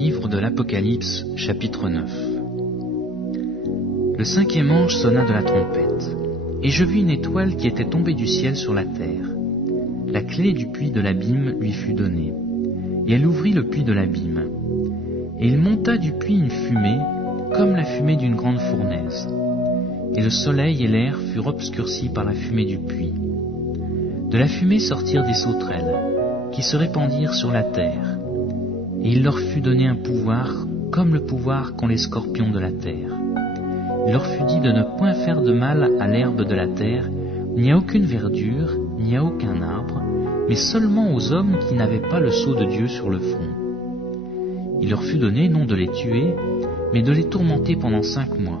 Livre de l'Apocalypse, chapitre 9. Le cinquième ange sonna de la trompette, et je vis une étoile qui était tombée du ciel sur la terre. La clé du puits de l'abîme lui fut donnée, et elle ouvrit le puits de l'abîme. Et il monta du puits une fumée, comme la fumée d'une grande fournaise. Et le soleil et l'air furent obscurcis par la fumée du puits. De la fumée sortirent des sauterelles, qui se répandirent sur la terre. Et il leur fut donné un pouvoir, comme le pouvoir qu'ont les scorpions de la terre. Il leur fut dit de ne point faire de mal à l'herbe de la terre, ni à aucune verdure, ni à aucun arbre, mais seulement aux hommes qui n'avaient pas le sceau de Dieu sur le front. Il leur fut donné non de les tuer, mais de les tourmenter pendant 5 mois.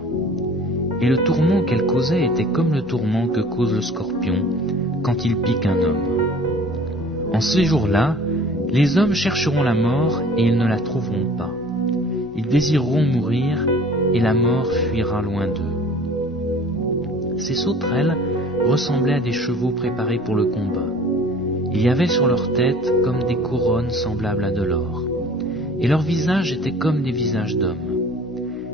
Et le tourment qu'elles causaient était comme le tourment que cause le scorpion quand il pique un homme. En ces jours-là, les hommes chercheront la mort et ils ne la trouveront pas. Ils désireront mourir et la mort fuira loin d'eux. Ces sauterelles ressemblaient à des chevaux préparés pour le combat. Il y avait sur leur tête comme des couronnes semblables à de l'or, et leurs visages étaient comme des visages d'hommes.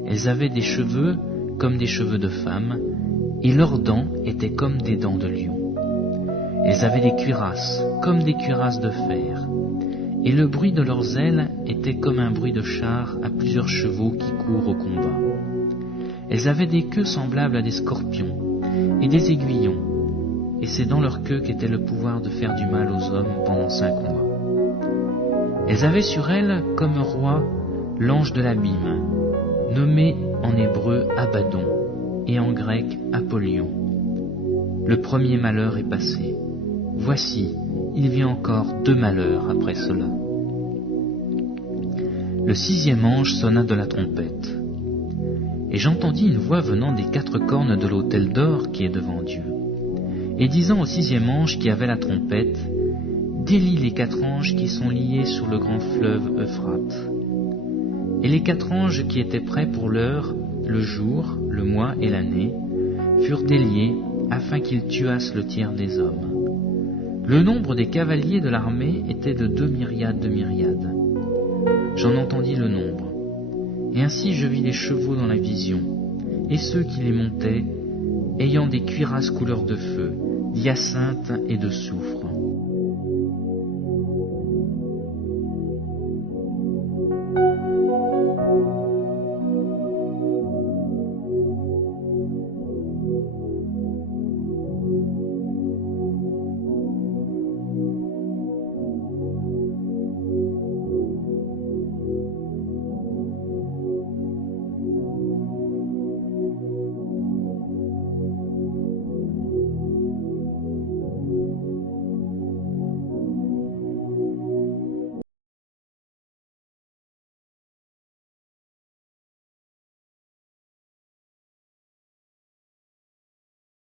Elles avaient des cheveux comme des cheveux de femmes, et leurs dents étaient comme des dents de lion. Elles avaient des cuirasses comme des cuirasses de fer, et le bruit de leurs ailes était comme un bruit de char à plusieurs chevaux qui courent au combat. Elles avaient des queues semblables à des scorpions et des aiguillons, et c'est dans leur queue qu'était le pouvoir de faire du mal aux hommes pendant 5 mois. Elles avaient sur elles comme roi l'ange de l'abîme, nommé en hébreu Abaddon et en grec Apollyon. Le premier malheur est passé. Voici, il vient encore 2 malheurs après cela. Le 6e ange sonna de la trompette, et j'entendis une voix venant des 4 cornes de l'autel d'or qui est devant Dieu, et disant au 6e ange qui avait la trompette, « Délie les 4 anges qui sont liés sur le grand fleuve Euphrate. » Et les 4 anges qui étaient prêts pour l'heure, le jour, le mois et l'année, furent déliés afin qu'ils tuassent le tiers des hommes. Le nombre des cavaliers de l'armée était de 2 myriades de myriades. J'en entendis le nombre. Et ainsi je vis les chevaux dans la vision, et ceux qui les montaient, ayant des cuirasses couleur de feu, d'hyacinthe et de soufre.